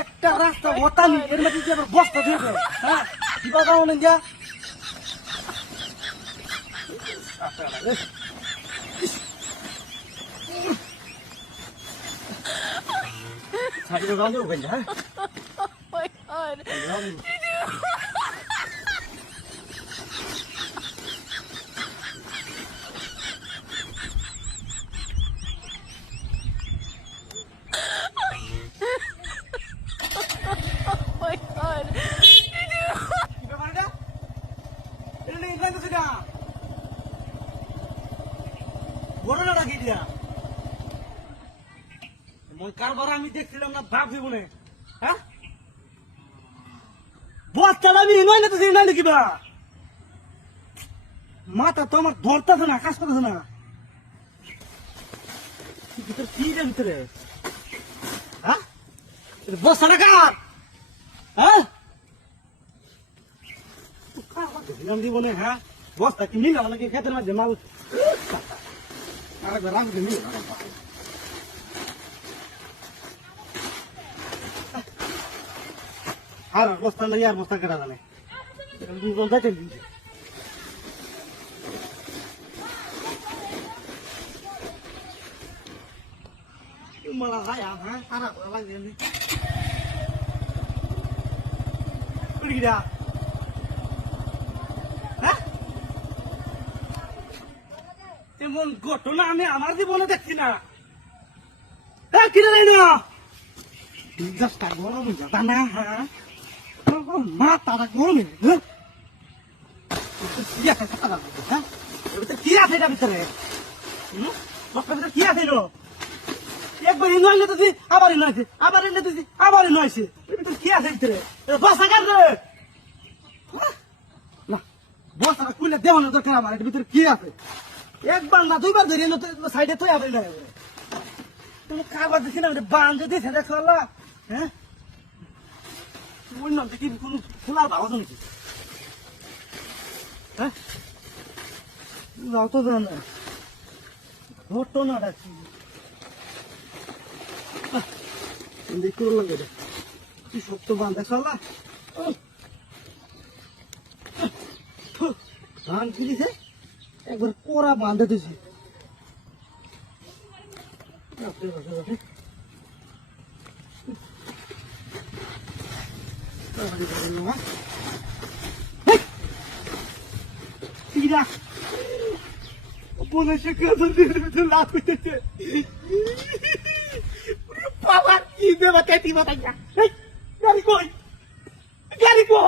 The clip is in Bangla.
একটা রাস্তা ওতালি এর মধ্যে যে আবার বস্তা দিয়ে হ্যাঁ কি বাবা অনেক যা ছাড়িয়ে গাল দেবো কেন হ্যাঁ কারবার আমি দেখছিলাম না ভাব জীবনে হ্যাঁ বস্তাটা আমি নয় না তো নয় কিবা মাথা তো আমার ধরতেছে না কাজ করতেছে না ভিতরে কি রে ভিতরে হ্যাঁ বস্তাটা কার হ্যাঁ দিলাম জীবনে হ্যাঁ বস্তা কি নিলাম নাকি খেতে মাঝে মাল আরেকবার রাখতে নিল আর বস্তা নাই আর বস্তা কেনা জানে যাইতে দিচ্ছে মারা যায় হ্যাঁ খারাপ লাগে হ্যাঁ তেমন ঘটনা আমি আমার জীবনে দেখছি না হ্যাঁ কিনে নেই না মেজাজটা গরম হয়ে যাবে না হ্যাঁ মাথাটা গরম হয়ে যাবে হ্যাঁ কি আছে এটা ভিতরে কি আছে একবার ইনো আনলে তো আবার ইনো আছে আবার এনে তুই আবার ইনো আছে কি আছে ভিতরে বসা কার রে না বসাটা খুলে দেওয়ানোর দরকার আমার এর ভিতরে কি আছে একবার না দুইবার ধরে সাইডে তুই আবার ইনো তুমি কারবার দিচ্ছি না বান্ধে দিয়েছে দেখো আল্লাহ হ্যাঁ বললাম কি কোনো খোলার ভাবা নাকি হ্যাঁ যাও তো জানা ঘটনাটা কি দেখতে লাগে রে কি সত্য বান্ধে চলা ধান ফিরিছে একবার কোরা বাঁধে দিছে বলেছে লাভ হইতেছে বাবা কি দেবা তেতি বাতাই গাড়ি কই গাড়ি কই গাড়ি কই